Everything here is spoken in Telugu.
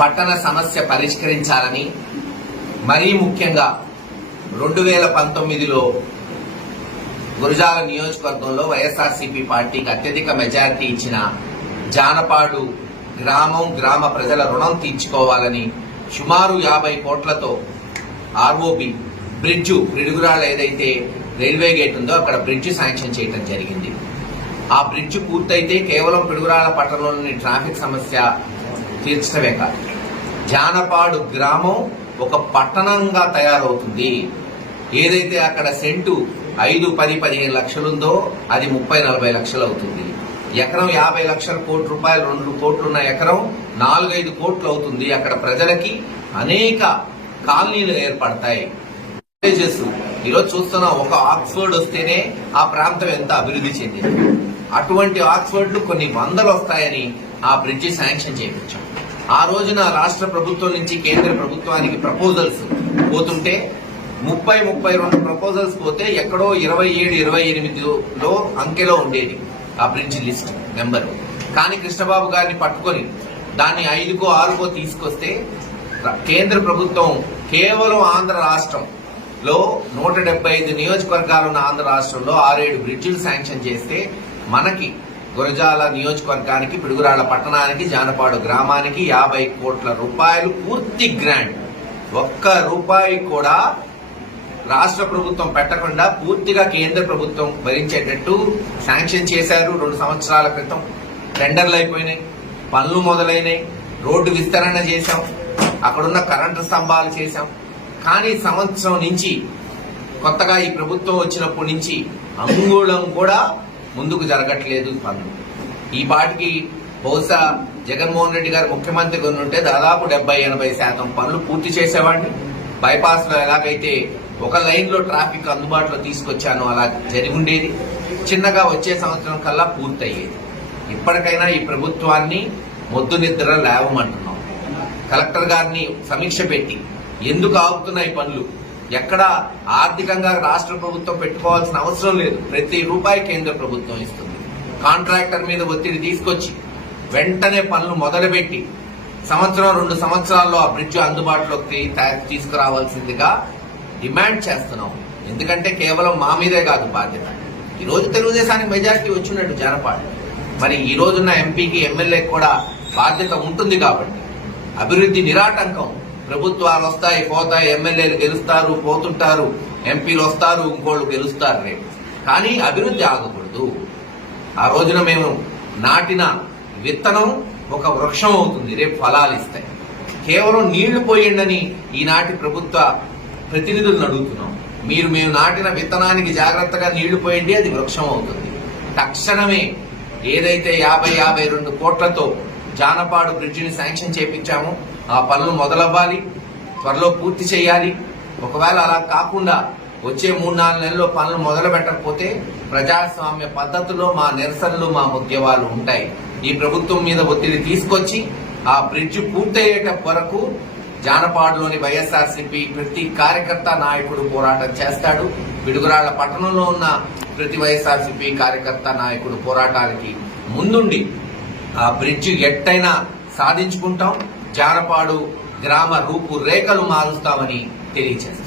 పట్టణ సమస్య పరిష్కరించాలని, మరీ ముఖ్యంగా 2019లో గురజాల నియోజకవర్గంలో వైఎస్ఆర్సీపీ పార్టీకి అత్యధిక మెజారిటీ ఇచ్చిన జానపాడు గ్రామ ప్రజల రుణం తీర్చుకోవాలని సుమారు 50 కోట్లతో ఆర్ఓబి బ్రిడ్జు పిడుగురాళ్ళ ఏదైతే రైల్వే గేట్ ఉందో అక్కడ బ్రిడ్జ్ శాంక్షన్ చేయడం జరిగింది. ఆ బ్రిడ్జ్ పూర్తయితే కేవలం పిడుగురాళ్ళ పట్టణంలోని ట్రాఫిక్ సమస్య తీర్చడమే కాదు, జానపాడు గ్రామం ఒక పట్టణంగా తయారవుతుంది. ఏదైతే అక్కడ సెంటు 5, 10, 15 లక్షలుందో అది 30, 40 లక్షలు అవుతుంది. ఎకరం 50 లక్షల కోట్ల రూపాయలు, 2 కోట్లున్న ఎకరం 4, 5 కోట్లు అవుతుంది. అక్కడ ప్రజలకి అనేక కాలనీలు ఏర్పడతాయి. ఈరోజు చూస్తున్నాం, ఒక ఆక్స్ఫర్డ్ వస్తేనే ఆ ప్రాంతం ఎంత అభివృద్ధి చెందింది. అటువంటి ఆక్స్ఫర్డ్లు కొన్ని వందలు వస్తాయని ఆ బ్రిడ్జి శాంక్షన్ చేయించాం. ఆ రోజున రాష్ట్ర ప్రభుత్వం నుంచి కేంద్ర ప్రభుత్వానికి ప్రపోజల్స్ పోతుంటే 30-32 ప్రపోజల్స్ పోతే ఎక్కడో 27, 28లో అంకెలో ఉండేది ఆ బ్రిడ్జ్ లిస్ట్ నెంబర్. కానీ కృష్ణబాబు గారిని పట్టుకొని దాన్ని 5కో 6కో తీసుకొస్తే కేంద్ర ప్రభుత్వం కేవలం ఆంధ్ర రాష్ట్రంలో 175 నియోజకవర్గాలు ఉన్న ఆంధ్ర రాష్ట్రంలో 6-7 బ్రిడ్జిలు శాంక్షన్ చేస్తే మనకి గురజాల నియోజకవర్గానికి, పిడుగురాళ్ల పట్టణానికి, జానపాడు గ్రామానికి 50 కోట్ల రూపాయలు పూర్తి గ్రాంట్. ఒక్క రూపాయి కూడా రాష్ట్ర ప్రభుత్వం పెట్టకుండా పూర్తిగా కేంద్ర ప్రభుత్వం భరించేటట్టు శాంక్షన్ చేశారు. 2 సంవత్సరాల క్రితం టెండర్లు అయిపోయినాయి, పనులు మొదలైనాయి, రోడ్డు విస్తరణ చేశాం, అక్కడున్న కరెంటు స్తంభాలు చేశాం. కానీ సంవత్సరం నుంచి, కొత్తగా ఈ ప్రభుత్వం వచ్చినప్పటి నుంచి అంగుళం కూడా ముందుకు జరగట్లేదు పనులు. ఈ పాటికి బహుశా జగన్మోహన్ రెడ్డి గారు ముఖ్యమంత్రి ఉంటే దాదాపు 70-80% పనులు పూర్తి చేసేవాడిని. బైపాస్ లో ఎలాగైతే ఒక లైన్ లో ట్రాఫిక్ అందుబాటులో తీసుకొచ్చానో అలా జరిగి ఉండేది. చిన్నగా వచ్చే సంవత్సరం కల్లా పూర్తయ్యేది. ఇప్పటికైనా ఈ ప్రభుత్వాన్ని మొద్దు నిద్ర లేవమంటున్నాం. కలెక్టర్ గారిని సమీక్ష పెట్టి ఎందుకు ఆగుతున్నాయి పనులు, ఎక్కడ ఆర్థికంగా రాష్ట్ర ప్రభుత్వం పెట్టుకోవాల్సిన అవసరం లేదు, ప్రతి రూపాయి కేంద్ర ప్రభుత్వం ఇస్తుంది. కాంట్రాక్టర్ మీద ఒత్తిడి తీసుకొచ్చి వెంటనే పనులు మొదలుపెట్టి సంవత్సరం 2 సంవత్సరాల్లో ఆ బ్రిడ్జ్ అందుబాటులోకి తీసుకురావాల్సిందిగా డిమాండ్ చేస్తున్నాం. ఎందుకంటే కేవలం మా మీదే కాదు బాధ్యత. ఈ రోజు తెలుగుదేశానికి మెజారిటీ వచ్చినట్టు జానపాడు, మరి ఈ రోజున్న ఎంపీకి, ఎమ్మెల్యేకి కూడా బాధ్యత ఉంటుంది. కాబట్టి అభివృద్ధి నిరాటంకం. ప్రభుత్వాలు వస్తాయి పోతాయి, ఎమ్మెల్యేలు గెలుస్తారు పోతుంటారు, ఎంపీలు వస్తారు ఇంకోళ్ళు గెలుస్తారు రేపు. కానీ అభివృద్ధి ఆగకూడదు. ఆ రోజున మేము నాటిన విత్తనం ఒక వృక్షం అవుతుంది, రేపు ఫలాలు ఇస్తాయి. కేవలం నీళ్లు పోయిండని ఈనాటి ప్రభుత్వ ప్రతినిధులను అడుగుతున్నాం. మేము నాటిన విత్తనానికి జాగ్రత్తగా నీళ్లు పోయండి, అది వృక్షం అవుతుంది. తక్షణమే ఏదైతే 50-52 కోట్లతో జానపాడు బ్రిడ్జిని శాంక్షన్ చేపించామో ఆ పనులు మొదలవ్వాలి, త్వరలో పూర్తి చేయాలి. ఒకవేళ అలా కాకుండా వచ్చే 3-4 నెలల్లో పనులు మొదలు పెట్టకపోతే ప్రజాస్వామ్య పద్ధతిలో మా నిరసనలు, మా ఉద్యమాలు ఉంటాయి. ఈ ప్రభుత్వం మీద ఒత్తిడి తీసుకొచ్చి ఆ బ్రిడ్జ్ పూర్తయ్యేట వరకు జానపాడులోని వైఎస్ఆర్సీపీ ప్రతి కార్యకర్త, నాయకుడు పోరాటం చేస్తాడు. పిడుగురాళ్ల పట్టణంలో ఉన్న ప్రతి వైఎస్ఆర్సీపీ కార్యకర్త, నాయకుడు పోరాటానికి ముందుండి ఆ బ్రిడ్జ్ ఎట్టైనా సాధించుకుంటాం. జానపాడు గ్రామ రూపురేఖలు మారుస్తామని తెలియజేస్తాం.